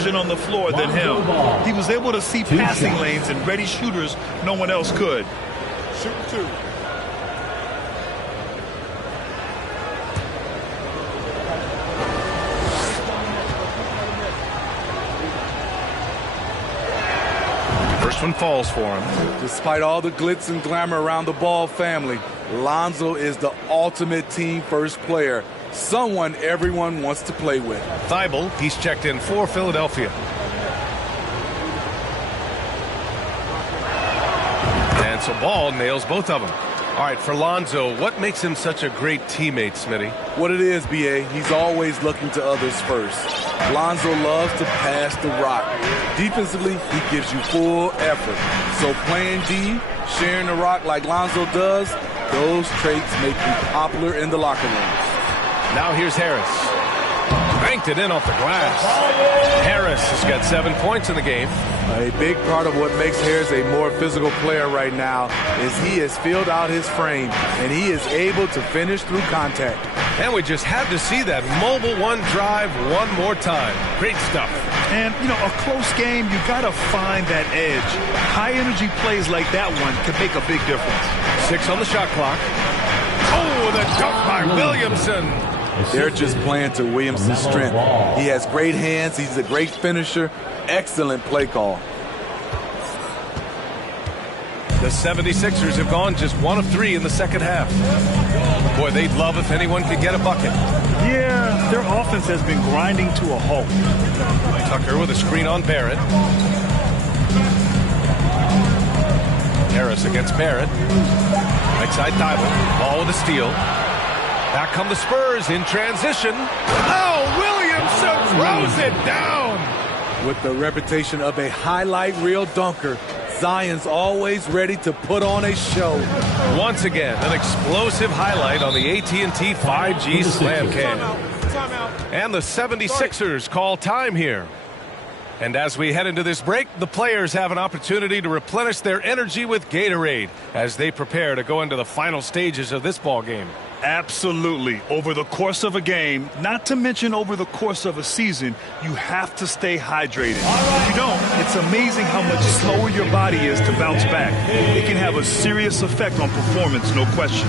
vision on the floor than him. He was able to see passing lanes and ready shooters no one else could. Shoot two. First one falls for him. Despite all the glitz and glamour around the Ball family, Lonzo is the ultimate team-first player. Someone everyone wants to play with. Thibault, he's checked in for Philadelphia. And so Ball nails both of them. All right, for Lonzo, what makes him such a great teammate, Smitty? What it is, B.A., he's always looking to others first. Lonzo loves to pass the rock. Defensively, he gives you full effort. So playing D, sharing the rock like Lonzo does, those traits make you popular in the locker room. Now here's Harris. Banked it in off the glass. Harris has got 7 points in the game. A big part of what makes Harris a more physical player right now is he has filled out his frame, and he is able to finish through contact. And we just had to see that mobile one drive one more time. Great stuff. And, you know, a close game, you got to find that edge. High-energy plays like that one can make a big difference. 6 on the shot clock. Oh, the dunk by Williamson. They're just playing to Williamson's strength. He has great hands. He's a great finisher. Excellent play call. The 76ers have gone just 1 of 3 in the second half. Boy, they'd love if anyone could get a bucket. Yeah, their offense has been grinding to a halt. Tucker with a screen on Barrett. Harris against Barrett. Right side Thibault. Ball with a steal. Back come the Spurs in transition. Oh, Williamson throws it down. With the reputation of a highlight reel dunker, Zion's always ready to put on a show. Once again, an explosive highlight on the AT&T 5G Slam Cam. And the 76ers call time here. And as we head into this break, the players have an opportunity to replenish their energy with Gatorade as they prepare to go into the final stages of this ball game. Absolutely. Over the course of a game, not to mention over the course of a season, you have to stay hydrated. If you don't, it's amazing how much slower your body is to bounce back. It can have a serious effect on performance, no question.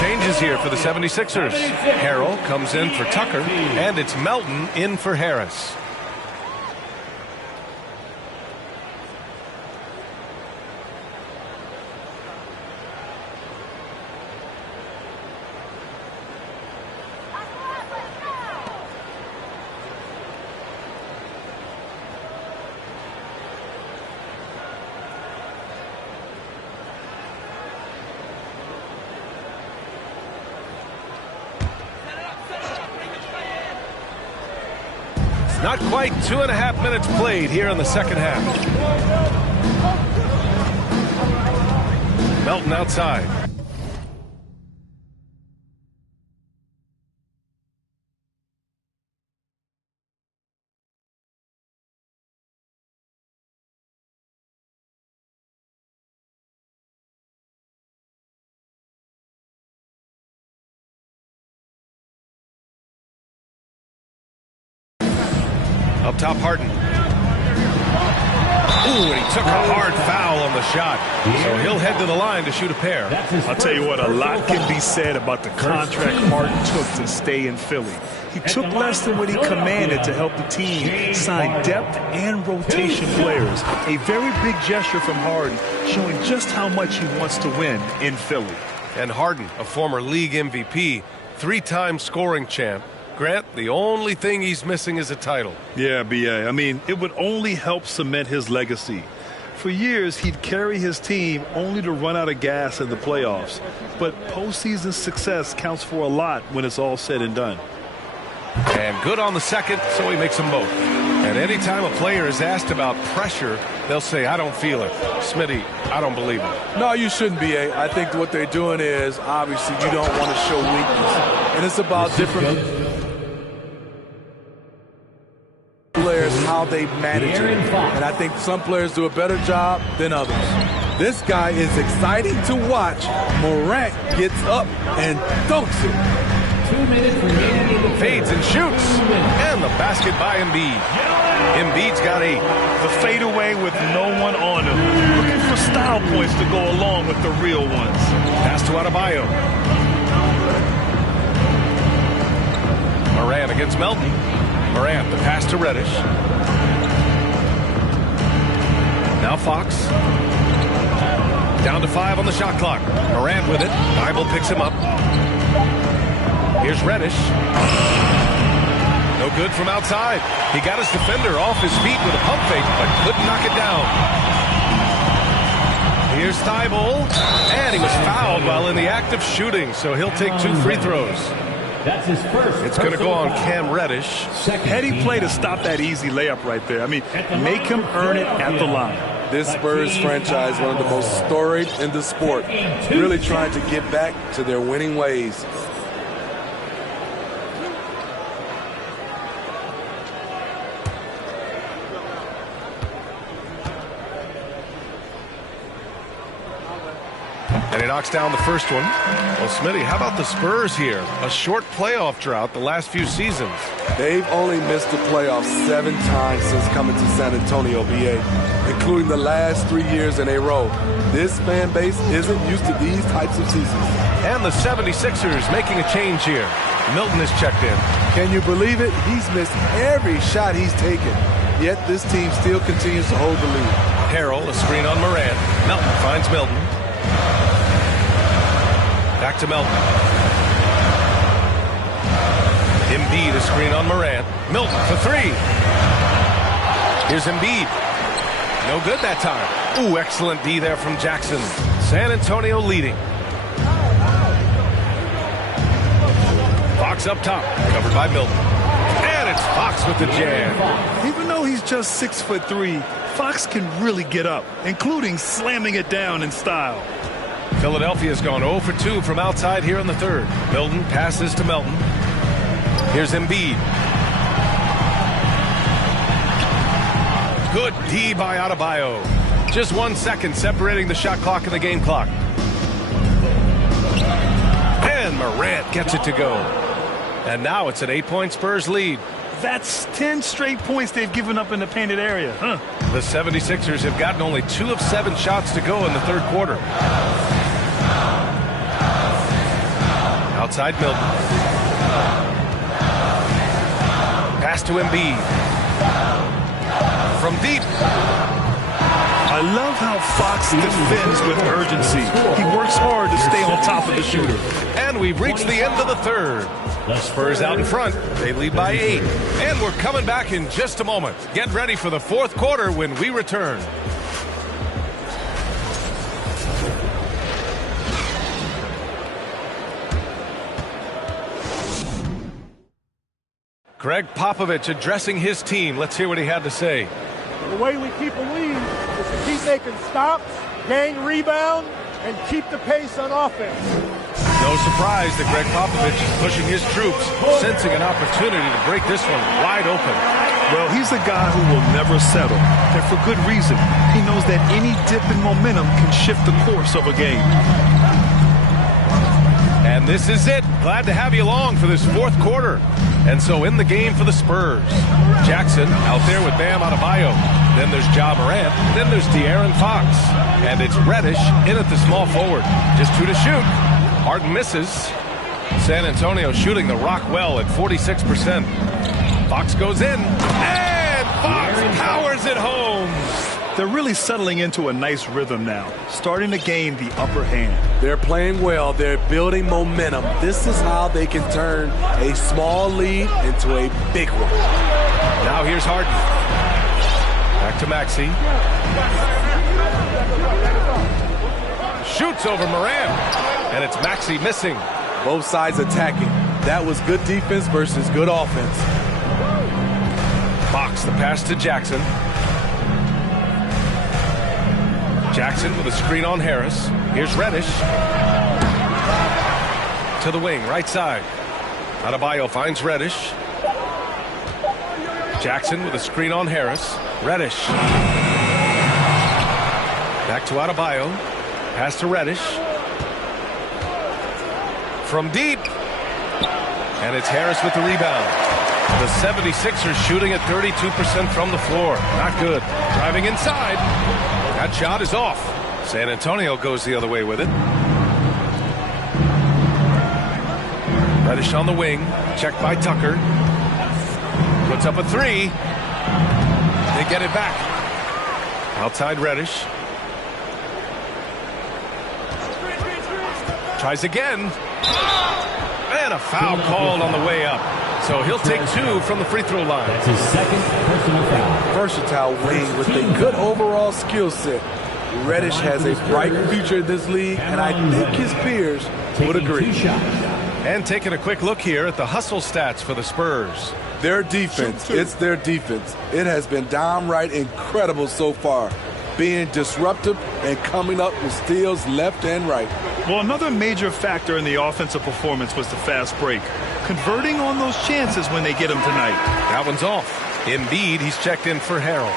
Changes here for the 76ers. Harrell comes in for Tucker, and it's Melton in for Harris. Not quite 2.5 minutes played here in the second half. Melton outside. Up top, Harden. Ooh, and he took a hard foul on the shot. So he'll head to the line to shoot a pair. I'll tell you what, a lot can be said about the contract Harden took to stay in Philly. He took less than what he commanded to help the team sign depth and rotation players. A very big gesture from Harden, showing just how much he wants to win in Philly. And Harden, a former league MVP, 3-time scoring champ. Grant, the only thing he's missing is a title. Yeah, B.A. I mean, it would only help cement his legacy. For years, he'd carry his team only to run out of gas in the playoffs. But postseason success counts for a lot when it's all said and done. And good on the second, so he makes them both. And anytime a player is asked about pressure, they'll say, I don't feel it. Smitty, I don't believe it. No, you shouldn't be. I think what they're doing is, obviously, you don't want to show weakness. And it's about different players, how they manage it. And I think some players do a better job than others. This guy is exciting to watch. Morant gets up and dunks it. 2 minutes remaining. Fades and shoots. And the basket by Embiid. Embiid's got 8. The fadeaway with no one on him. Looking for style points to go along with the real ones. Pass to Adebayo. Morant against Melton. Morant, the pass to Reddish. Now Fox. Down to 5 on the shot clock. Morant with it. Bible picks him up. Here's Reddish. No good from outside. He got his defender off his feet with a pump fake, but couldn't knock it down. Here's Thibault. And he was fouled while in the act of shooting, so he'll take 2 free throws. That's his first. It's going to go on Cam Reddish. Heady play to stop that easy layup right there. I mean, make him earn it at the line. This Spurs franchise, one of the most storied in the sport, really trying to get back to their winning ways. And he knocks down the first one. Well, Smitty, how about the Spurs here? A short playoff drought the last few seasons. They've only missed the playoffs 7 times since coming to San Antonio, BA, including the last 3 years in a row. This fan base isn't used to these types of seasons. And the 76ers making a change here. Milton is checked in. Can you believe it? He's missed every shot he's taken. Yet this team still continues to hold the lead. Harrell, a screen on Morant. Melton finds Milton. Back to Melton. Embiid, a screen on Morant. Milton for 3. Here's Embiid. No good that time. Ooh, excellent D there from Jackson. San Antonio leading. Fox up top, covered by Milton. And it's Fox with the jam. Even though he's just 6'3", Fox can really get up, including slamming it down in style. Philadelphia's gone 0 for 2 from outside here in the third. Milton passes to Melton. Here's Embiid. Good D by Adebayo. Just 1 second separating the shot clock and the game clock. And Morant gets it to go. And now it's an 8-point Spurs lead. That's 10 straight points they've given up in the painted area. The 76ers have gotten only 2 of 7 shots to go in the third quarter. Outside Milton. Pass to Embiid. From deep. I love how Fox defends with urgency. He works hard to stay on top of the shooter. And we've reached the end of the third. The Spurs out in front. They lead by 8. And we're coming back in just a moment. Get ready for the fourth quarter when we return. Greg Popovich addressing his team. Let's hear what he had to say. The way we keep a lead is to keep making stops, gain rebound, and keep the pace on offense. No surprise that Greg Popovich is pushing his troops, sensing an opportunity to break this one wide open. Well, he's a guy who will never settle, and for good reason. He knows that any dip in momentum can shift the course of a game. And this is it. Glad to have you along for this fourth quarter. And so in the game for the Spurs, Jackson out there with Bam Adebayo. Then there's Ja Morant. Then there's De'Aaron Fox. And it's Reddish in at the small forward. Just 2 to shoot. Harden misses. San Antonio shooting the rock well at 46%. Fox goes in. And Fox powers it home. They're really settling into a nice rhythm now, starting to gain the upper hand. They're playing well. They're building momentum. This is how they can turn a small lead into a big one. Now here's Harden. Back to Maxey. Shoots over Moran. And it's Maxey missing. Both sides attacking. That was good defense versus good offense. Fox, the pass to Jackson. Jackson with a screen on Harris. Here's Reddish. To the wing, right side. Adebayo finds Reddish. Jackson with a screen on Harris. Reddish. Back to Adebayo. Pass to Reddish. From deep. And it's Harris with the rebound. The 76ers shooting at 32% from the floor. Not good. Driving inside. That shot is off. San Antonio goes the other way with it. Reddish on the wing. Checked by Tucker. Puts up a three. They get it back. Outside Reddish. Tries again. And a foul called on the way up. So he'll take 2 from the free throw line. That's his second personal foul. Versatile wing with a good overall skill set. Reddish has a bright future in this league, and I think his peers would agree. And taking a quick look here at the hustle stats for the Spurs. Their defense, it's their defense. It has been downright incredible so far, being disruptive and coming up with steals left and right. Well, another major factor in the offensive performance was the fast break. Converting on those chances when they get them tonight. That one's off. Embiid, he's checked in for Harrell.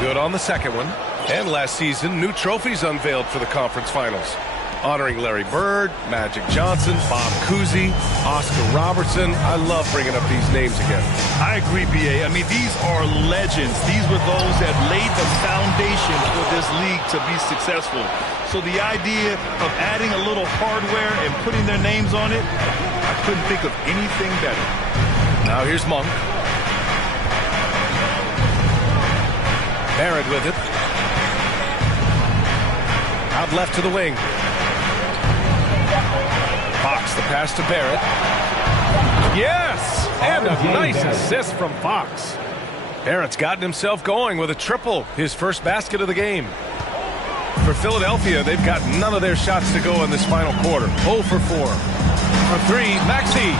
Good on the second one. And last season, new trophies unveiled for the conference finals. Honoring Larry Bird, Magic Johnson, Bob Cousy, Oscar Robertson. I love bringing up these names again. I agree, B.A. I mean, these are legends. These were those that laid the foundation for this league to be successful. So the idea of adding a little hardware and putting their names on it, I couldn't think of anything better. Now here's Monk. Barrett with it. Out left to the wing. Fox, the pass to Barrett. Yes! And a nice assist from Fox. Barrett's gotten himself going with a triple, his first basket of the game. For Philadelphia, they've got none of their shots to go in this final quarter. 0 for 4. For 3, Maxey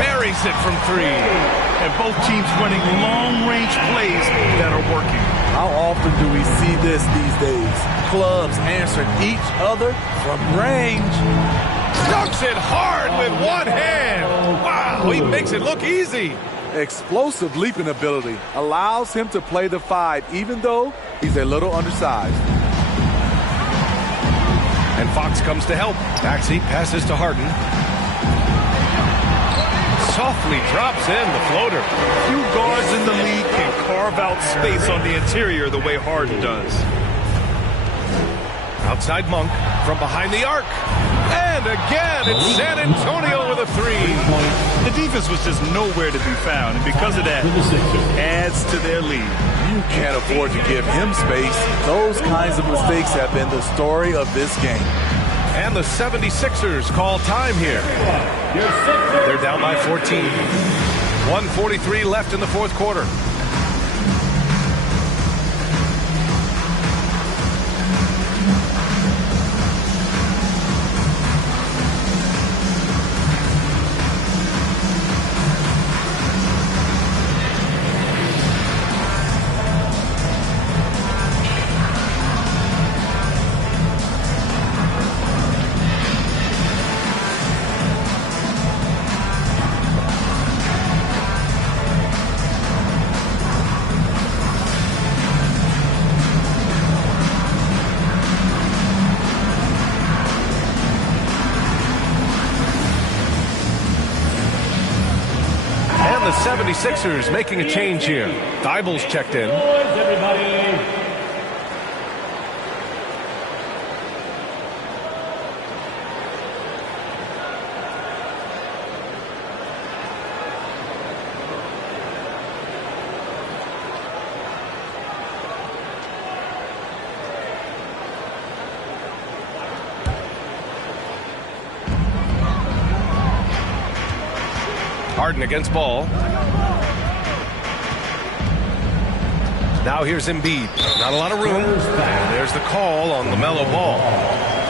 buries it from 3. And both teams running long-range plays that are working. How often do we see this these days? Clubs answering each other from range. Dunks it hard with one hand. Wow, he makes it look easy. Explosive leaping ability allows him to play the 5, even though he's a little undersized. And Fox comes to help. Maxey passes to Harden. Softly drops in the floater. Few guards in the league can carve out space on the interior the way Harden does. Outside Monk from behind the arc. And again, it's San Antonio with a 3. The defense was just nowhere to be found, and because of that, adds to their lead. You can't afford to give him space. Those kinds of mistakes have been the story of this game. And the 76ers call time here. They're down by 14. 1:43 left in the fourth quarter. The 76ers making a change here. Dible's checked in. Harden against ball. Now here's Embiid. Not a lot of room. And there's the call on LaMelo Ball.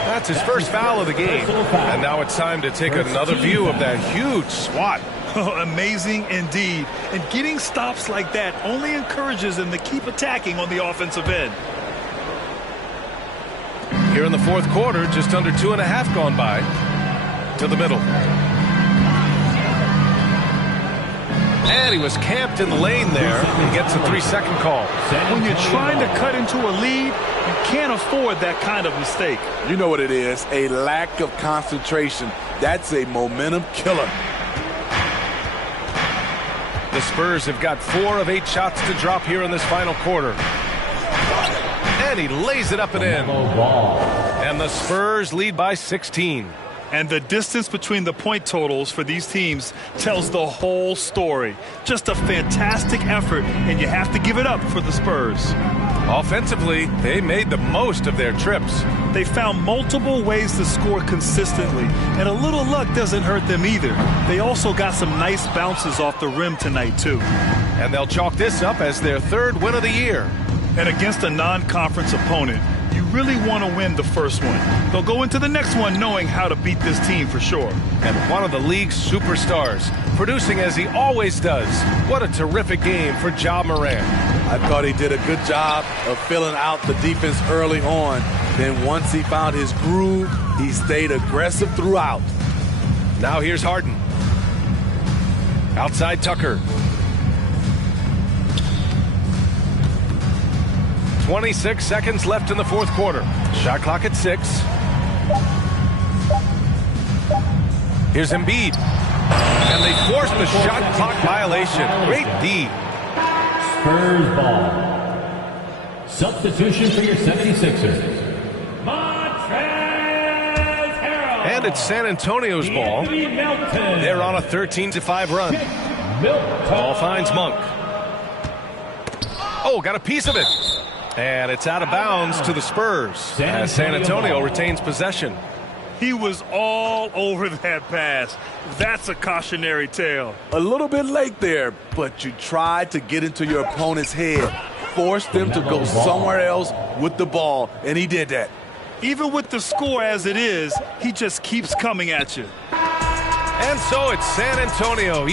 That's his first foul of the game. And now it's time to take another view of that huge swat. Amazing indeed. And getting stops like that only encourages them to keep attacking on the offensive end. Here in the fourth quarter, just under 2.5 gone by. To the middle. And he was camped in the lane there. He gets a 3-second call. When you're trying to cut into a lead, you can't afford that kind of mistake. You know what it is, a lack of concentration. That's a momentum killer. The Spurs have got 4 of 8 shots to drop here in this final quarter. And he lays it up and in. And the Spurs lead by 16. And the distance between the point totals for these teams tells the whole story. Just a fantastic effort, and you have to give it up for the Spurs. Offensively, they made the most of their trips. They found multiple ways to score consistently, and a little luck doesn't hurt them either. They also got some nice bounces off the rim tonight, too. And they'll chalk this up as their 3rd win of the year. And against a non-conference opponent, you really want to win the first one. They'll go into the next one knowing how to beat this team for sure. And one of the league's superstars, producing as he always does. What a terrific game for Ja Morant. I thought he did a good job of filling out the defense early on. Then once he found his groove, he stayed aggressive throughout. Now here's Harden. Outside Tucker. 26 seconds left in the fourth quarter. Shot clock at 6. Here's Embiid. And they force the shot clock violation. Great D. Spurs ball. Substitution for your 76ers. And it's San Antonio's ball. They're on a 13-5 run. Ball finds Monk. Oh, got a piece of it. And it's out of bounds to the Spurs as San Antonio retains possession. He was all over that pass. That's a cautionary tale. A little bit late there, but you tried to get into your opponent's head. Forced them to go somewhere else with the ball, and he did that. Even with the score as it is, he just keeps coming at you. And so it's San Antonio.